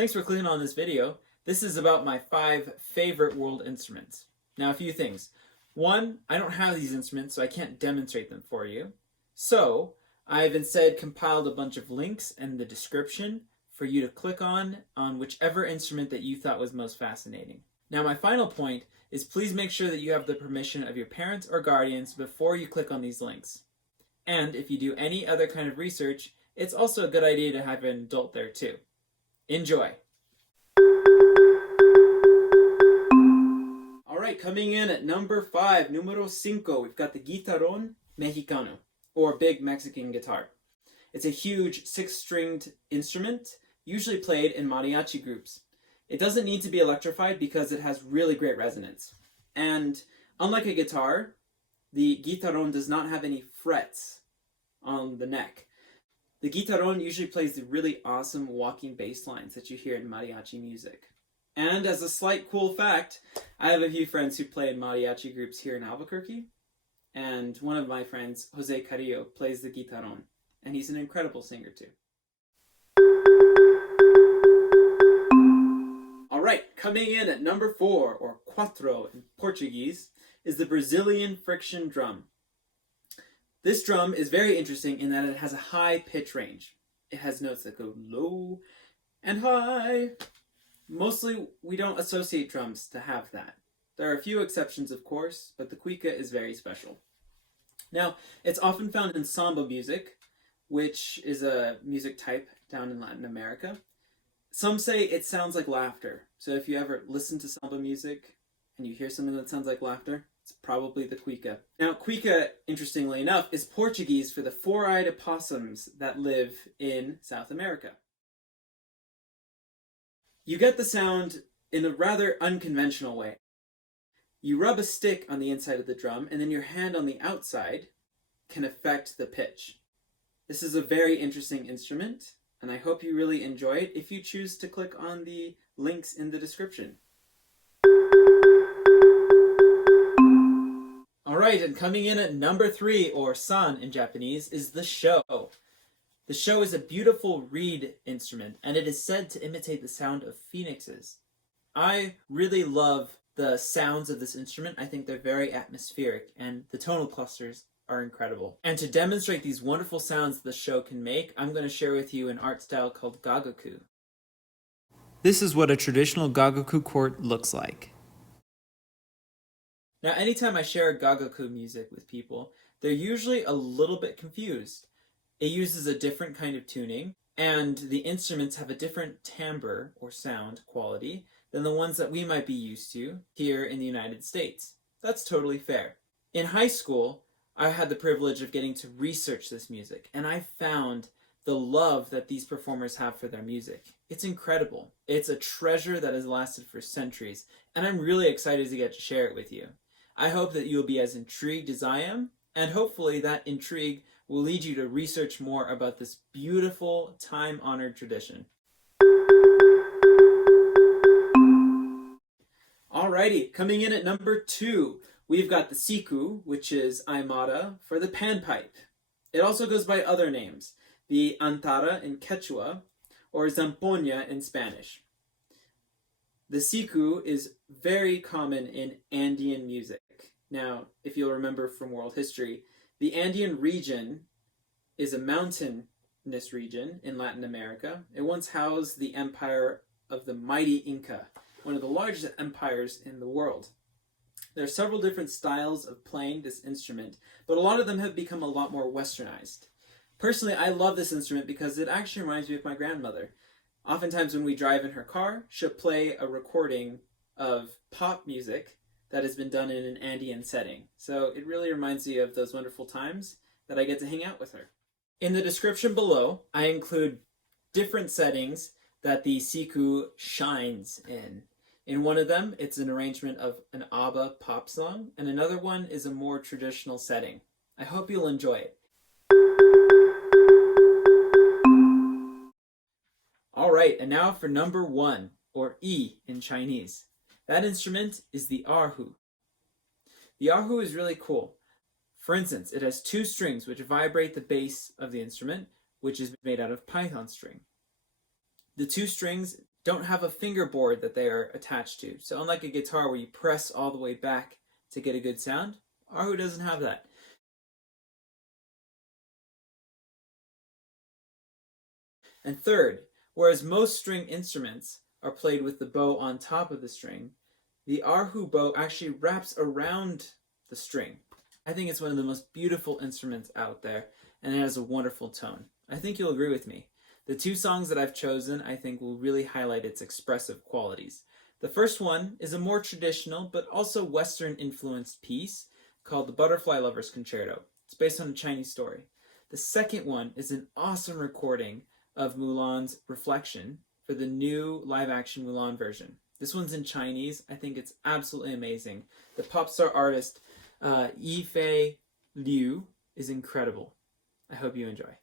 Thanks for clicking on this video. This is about my 5 favorite world instruments. Now, a few things. 1, I don't have these instruments, so I can't demonstrate them for you. So, I've instead compiled a bunch of links in the description for you to click on whichever instrument that you thought was most fascinating. Now, my final point is please make sure that you have the permission of your parents or guardians before you click on these links. And if you do any other kind of research, it's also a good idea to have an adult there too. Enjoy! Alright, coming in at number 5, número 5, we've got the Guitarrón Mexicano, or big Mexican guitar. It's a huge 6-stringed instrument, usually played in mariachi groups. It doesn't need to be electrified because it has really great resonance. And unlike a guitar, the guitarrón does not have any frets on the neck. The guitarrón usually plays the really awesome walking bass lines that you hear in mariachi music. And as a slight cool fact, I have a few friends who play in mariachi groups here in Albuquerque. And one of my friends, Jose Carrillo, plays the guitarrón. And he's an incredible singer too. Alright, coming in at number 4, or quatro in Portuguese, is the Brazilian friction drum. This drum is very interesting in that it has a high pitch range. It has notes that go low and high. Mostly, we don't associate drums to have that. There are a few exceptions, of course, but the Cuíca is very special. Now, it's often found in samba music, which is a music type down in Latin America. Some say it sounds like laughter. So if you ever listen to samba music and you hear something that sounds like laughter, it's probably the Cuíca. Now, Cuíca, interestingly enough, is Portuguese for the 4-eyed opossums that live in South America. You get the sound in a rather unconventional way. You rub a stick on the inside of the drum, and then your hand on the outside can affect the pitch. This is a very interesting instrument, and I hope you really enjoy it if you choose to click on the links in the description. Alright, and coming in at number 3, or san in Japanese, is the sho. The sho is a beautiful reed instrument, and it is said to imitate the sound of phoenixes. I really love the sounds of this instrument. I think they're very atmospheric, and the tonal clusters are incredible. And to demonstrate these wonderful sounds the sho can make, I'm going to share with you an art style called Gagaku. This is what a traditional Gagaku chord looks like. Now, anytime I share Gagaku music with people, they're usually a little bit confused. It uses a different kind of tuning, and the instruments have a different timbre or sound quality than the ones that we might be used to here in the United States. That's totally fair. In high school, I had the privilege of getting to research this music, and I found the love that these performers have for their music. It's incredible. It's a treasure that has lasted for centuries, and I'm really excited to get to share it with you. I hope that you'll be as intrigued as I am, and hopefully that intrigue will lead you to research more about this beautiful, time-honored tradition. Alrighty, coming in at number 2, we've got the Siku, which is Aymara for the panpipe. It also goes by other names, the antara in Quechua, or zampoña in Spanish. The Siku is very common in Andean music. Now, if you'll remember from world history, the Andean region is a mountainous region in Latin America. It once housed the empire of the mighty Inca, one of the largest empires in the world. There are several different styles of playing this instrument, but a lot of them have become a lot more westernized. Personally, I love this instrument because it actually reminds me of my grandmother. Oftentimes when we drive in her car, she'll play a recording of pop music that has been done in an Andean setting. So it really reminds me of those wonderful times that I get to hang out with her. In the description below, I include different settings that the Siku shines in. In one of them, it's an arrangement of an ABBA pop song, and another one is a more traditional setting. I hope you'll enjoy it. Alright, and now for number 1, or E in Chinese. That instrument is the èrhú. The èrhú is really cool. For instance, it has 2 strings which vibrate the bass of the instrument, which is made out of python string. The 2 strings don't have a fingerboard that they are attached to. So unlike a guitar where you press all the way back to get a good sound, èrhú doesn't have that. And third, whereas most string instruments are played with the bow on top of the string, the èrhú bow actually wraps around the string. I think it's one of the most beautiful instruments out there, and it has a wonderful tone. I think you'll agree with me. The two songs that I've chosen, I think, will really highlight its expressive qualities. The first one is a more traditional, but also Western-influenced piece called the Butterfly Lover's Concerto. It's based on a Chinese story. The second one is an awesome recording of Mulan's Reflection for the new live-action Mulan version. This one's in Chinese. I think it's absolutely amazing. The pop star artist Yifei Liu is incredible. I hope you enjoy.